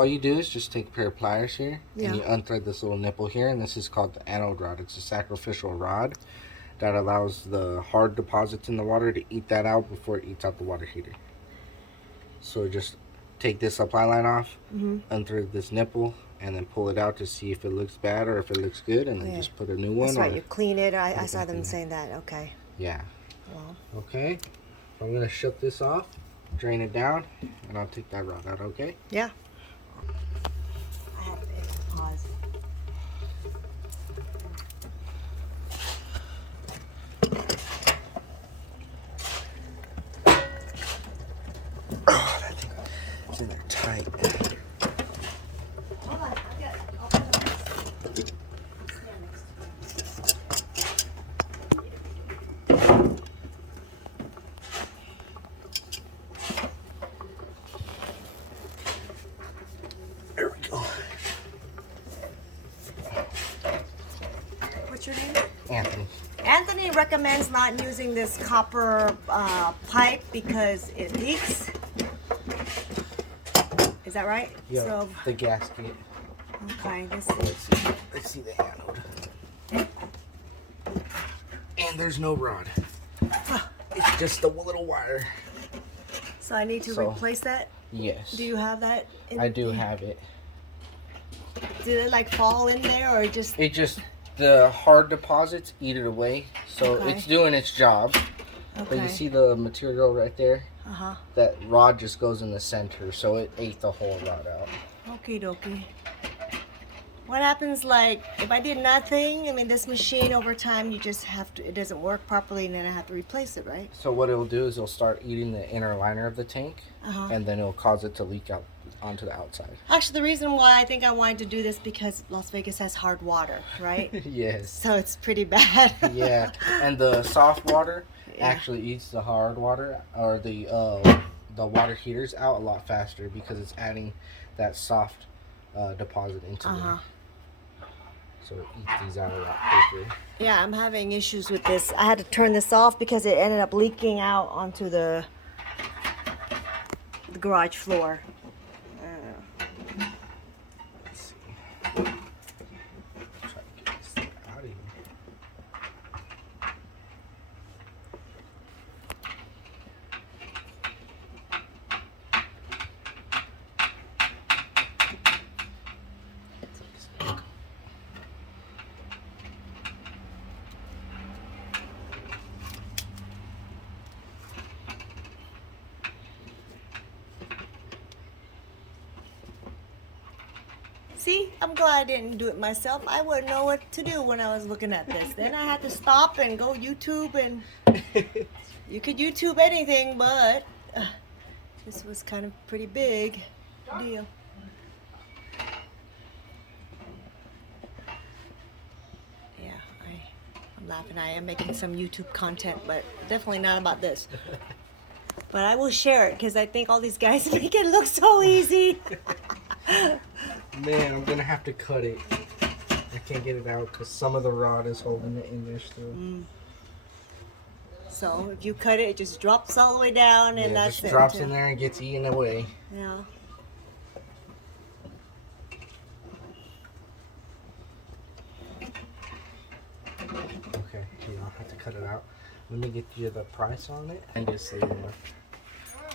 all you do is just take a pair of pliers here, Yeah. and you unthread this little nipple here, and this is called the anode rod. It's a sacrificial rod that allows the hard deposits in the water to eat that out before it eats out the water heater. So just take this supply line off, unthread this nipple, and then pull it out to see if it looks bad or if it looks good, and then just put a new one. That's right, or you clean it. I put it saw back them in. saying that. Okay. Yeah. Well, Okay. I'm gonna shut this off, drain it down, and I'll take that rod out. Okay. yeah. I have to pause. Oh, that thing is in there tight. Hold on. I'll put it There we go. What's your name? Anthony. Anthony recommends not using this copper pipe because it leaks. Is that right? Yeah. So, The gasket. okay, this Let's see the anode. And there's no rod. It's just a little wire. So I need to So- replace that? Yes. Do you have that? I do have it. Did it like fall in there or just? It just, the hard deposits eat it away. So Okay. it's doing its job. But Okay. you see the material right there? Uh-huh. That rod just goes in the center, so it ate the whole rod out. Okie dokie. What happens like if I did nothing? I mean, this machine over time, you just have to, it doesn't work properly and then I have to replace it, right? So what it'll do is it'll start eating the inner liner of the tank, Uh-huh. and then it'll cause it to leak out onto the outside. Actually, the reason why I think I wanted to do this because Las Vegas has hard water, right? Yes. So it's pretty bad. Yeah, and the soft water Yeah. actually eats the hard water or the water heaters out a lot faster because it's adding that soft deposit into Uh-huh. there. So it eats these out a lot quicker. Yeah, I'm having issues with this. I had to turn this off because it ended up leaking out onto the garage floor. Let's see. Try to get this thing out of here. See, I'm glad I didn't do it myself. I wouldn't know what to do when I was looking at this. Then I had to stop and go YouTube, and you could YouTube anything, but this was kind of pretty big deal. Yeah, I'm laughing. I am making some YouTube content, but definitely not about this. But I will share it because I think all these guys make it look so easy. Man, I'm gonna have to cut it. I can't get it out because some of the rod is holding it in there still. So if you cut it, it just drops all the way down, and Yeah, it that's just it. drops in there and gets eaten away. Yeah. Okay, here, I'll have to cut it out. Let me get you the price on it and just say,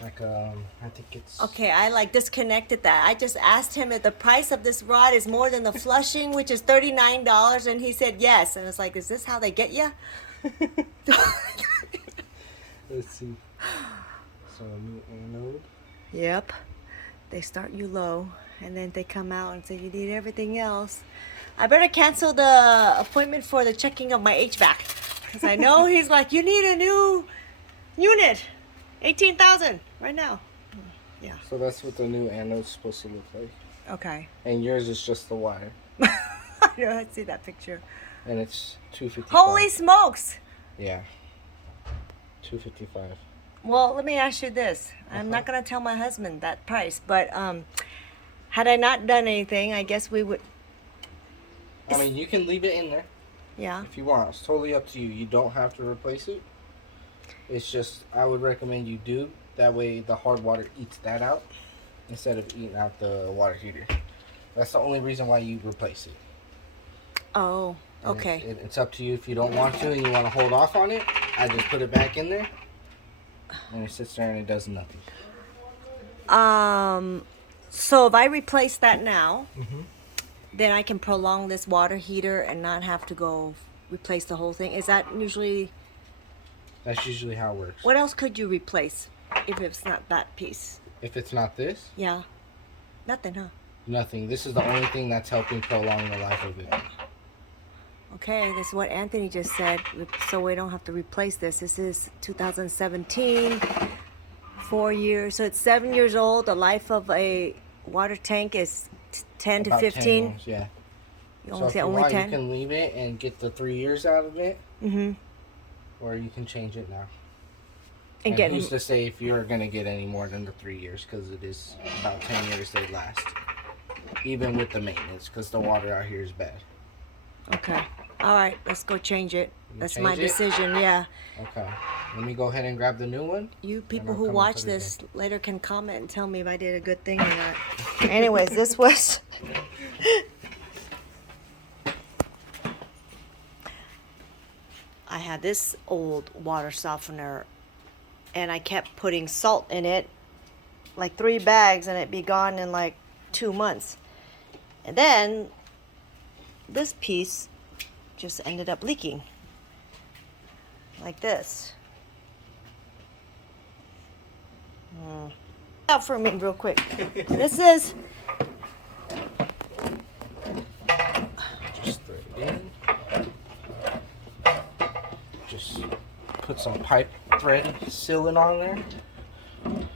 like, I think it's. Okay, I like disconnected that. I just asked him if the price of this rod is more than the flushing, which is $39, and he said yes. And it's like, is this how they get you? Let's see. So, new anode. Yep. They start you low, and then they come out and say you need everything else. I better cancel the appointment for the checking of my HVAC, because I know he's like, you need a new unit, 18,000 right now. Yeah. So that's what the new anode's supposed to look like. Okay. And yours is just the wire. I know. I see that picture. And it's $255. Holy smokes! Yeah. $255. Well, let me ask you this. I'm not gonna tell my husband that price, but had I not done anything, I guess we would. I mean, you can leave it in there Yeah. if you want. It's totally up to you. You don't have to replace it. It's just, I would recommend you do. That way the hard water eats that out. instead of eating out the water heater. That's the only reason why you replace it. Oh, And okay. it's up to you if you don't want to and you want to hold off on it. I just put it back in there, and it sits there and it does nothing. So if I replace that now, Mm-hmm. then I can prolong this water heater and not have to go replace the whole thing. Is that usually? That's usually how it works. What else could you replace if it's not that piece? If it's not this, Yeah, nothing, huh? nothing. This is the only thing that's helping prolong the life of it. Okay, this is what Anthony just said, so we don't have to replace this. This is 2017, 4 years, so it's 7 years old. The life of a water tank is 10 to About 10 15. years, yeah. You So only if say you only want, 10. you can leave it and get the 3 years out of it, Mm-hmm. or you can change it now. And And get who's to say if you're gonna get any more than the 3 years? Because it is about 10 years they last, even with the maintenance. Because the water out here is bad. Okay. All right, let's go change it. You That's change my it? decision. Yeah. Okay. Let me go ahead and grab the new one. You people I'll who come and watch put it this later can comment and tell me if I did a good thing or not. Anyways, this was. I had this old water softener and I kept putting salt in it, like 3 bags, and it'd be gone in like 2 months. And then this piece just ended up leaking. Like this. Out for me real quick. This is Just throw it in. Just put some pipe thread sealing on there. And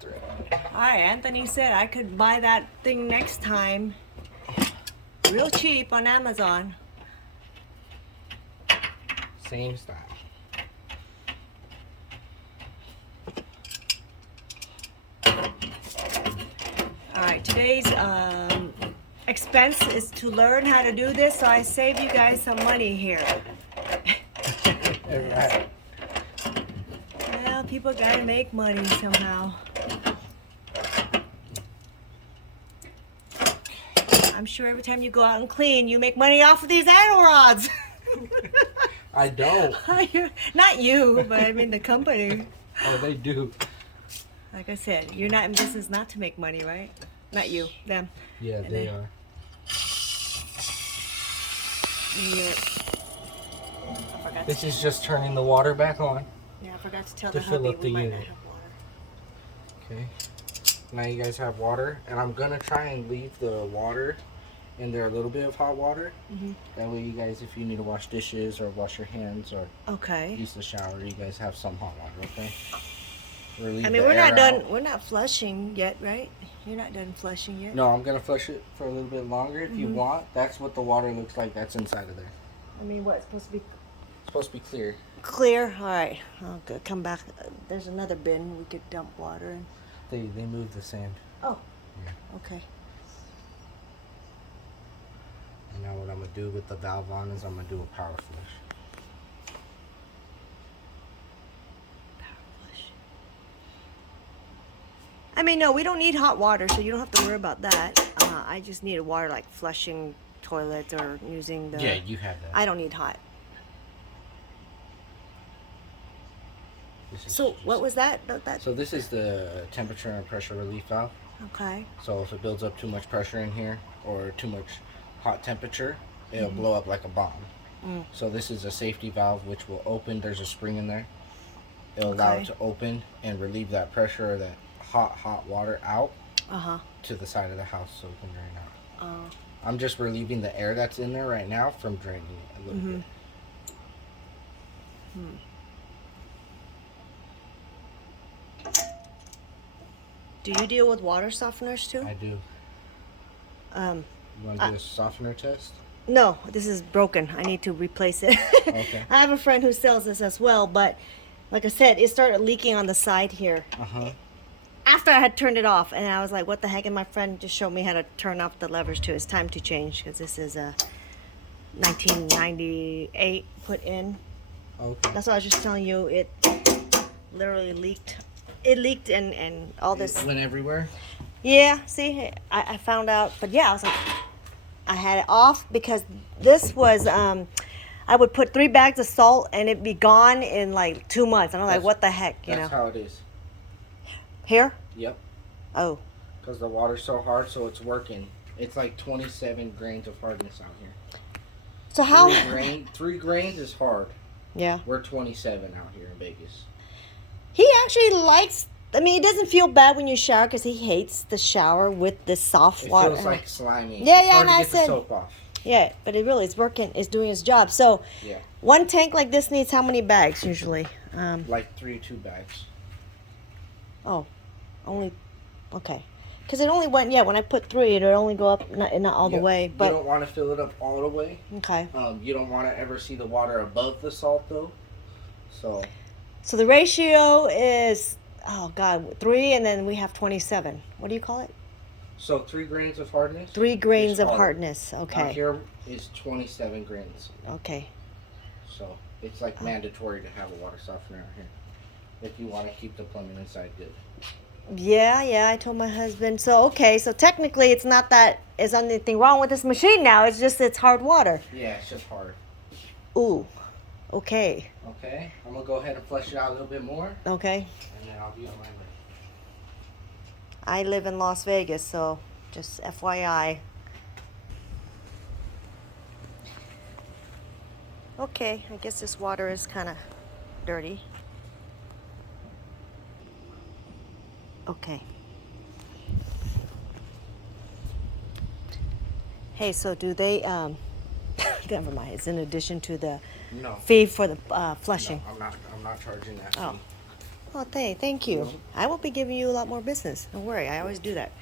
thread it. Hi, Anthony said I could buy that thing next time real cheap on Amazon. Same style. All right, today's expense is to learn how to do this, so I save you guys some money here. Alright. Well, people gotta make money somehow. I'm sure every time you go out and clean, you make money off of these angle rods. I don't. Not you, but I mean the company. Oh, they do. Like I said, you're not in business not to make money, right? Not you, them. Yeah, And they then- are. I forgot This is just turning the water back on. Yeah, I forgot to tell to the fill hubby up the we might unit. not have water. Okay. Now you guys have water, and I'm gonna try and leave the water in there a little bit of hot water. Mhm. That way, you guys, if you need to wash dishes or wash your hands or Okay. use the shower, you guys have some hot water. Okay. Relieve I mean, the we're not air done. out. We're not flushing yet, right? You're not done flushing yet. No, I'm gonna flush it for a little bit longer if you want. That's what the water looks like. That's inside of there. I mean, what? It's supposed to be It's supposed to be clear. clear. All right. I'll come back. There's another bin we could dump water in. They moved the sand. Oh. Yeah. Okay. And now what I'm gonna do with the valve on is I'm gonna do a power flush. I mean, no, we don't need hot water, so you don't have to worry about that. I just need a water like flushing toilets or using the. Yeah, you have that. I don't need hot. This is So just- what was that? That. So this is the temperature and pressure relief valve. Okay. So if it builds up too much pressure in here or too much hot temperature, it'll blow up like a bomb. Mm. So this is a safety valve which will open. There's a spring in there. It'll allow Okay. it to open and relieve that pressure or that hot water out Uh huh. to the side of the house so it can drain out. Oh. I'm just relieving the air that's in there right now from draining it a little bit. Do you deal with water softeners too? I do. Um. You want to do a softener test? No, this is broken. I need to replace it. Okay. I have a friend who sells this as well, but like I said, it started leaking on the side here. Uh-huh. After I had turned it off, and I was like, what the heck? And my friend just showed me how to turn off the levers too. It's time to change because this is a 1998 put in. Okay. That's what I was just telling you. It literally leaked. It leaked and all this. Went everywhere? Yeah, see, I found out, but yeah, I was like, I had it off because this was, I would put 3 bags of salt and it'd be gone in like 2 months. And I'm like, That's what the heck, you that's know? how it is. Here? Yep. Oh, Because the water's so hard, so it's working. It's like 27 grains of hardness out here. so how? 3 grains is hard. Yeah. We're 27 out here in Vegas. He actually likes, I mean, he doesn't feel bad when you shower because he hates the shower with the soft It water. feels like slimy. Yeah, It's yeah, hard and to I get the said- soap off. Yeah, but it really is working, is doing his job. So, Yeah. one tank like this needs how many bags usually? Like 3 2 bags. Oh, only, okay. Because it only went, yeah, when I put 3, it would only go up, not all the Yep. way. You But, don't want to fill it up all the way. okay. You don't want to ever see the water above the salt though. So The ratio is, oh God, 3 and then we have 27. What do you call it? 3 grains of hardness. 3 grains is of hard. hardness. Out Okay. here is 27 grains. Okay. So it's like mandatory to have a water softener out here if you want to keep the plumbing inside good. Yeah, I told my husband. So, okay, so technically it's not that there's anything wrong with this machine now. It's just it's hard water. Yeah, it's just hard. Ooh, okay. Okay, I'm gonna go ahead and flush it out a little bit more, Okay. and then I'll be on my way. I live in Las Vegas, so just FYI. Okay, I guess this water is kind of dirty. Okay. Hey, so do they, never mind, it's in addition to the No, fee for the flushing. no, I'm not charging that. Oh. Fee. Oh, thank you. Mhm. I will be giving you a lot more business. Don't worry, I always do that.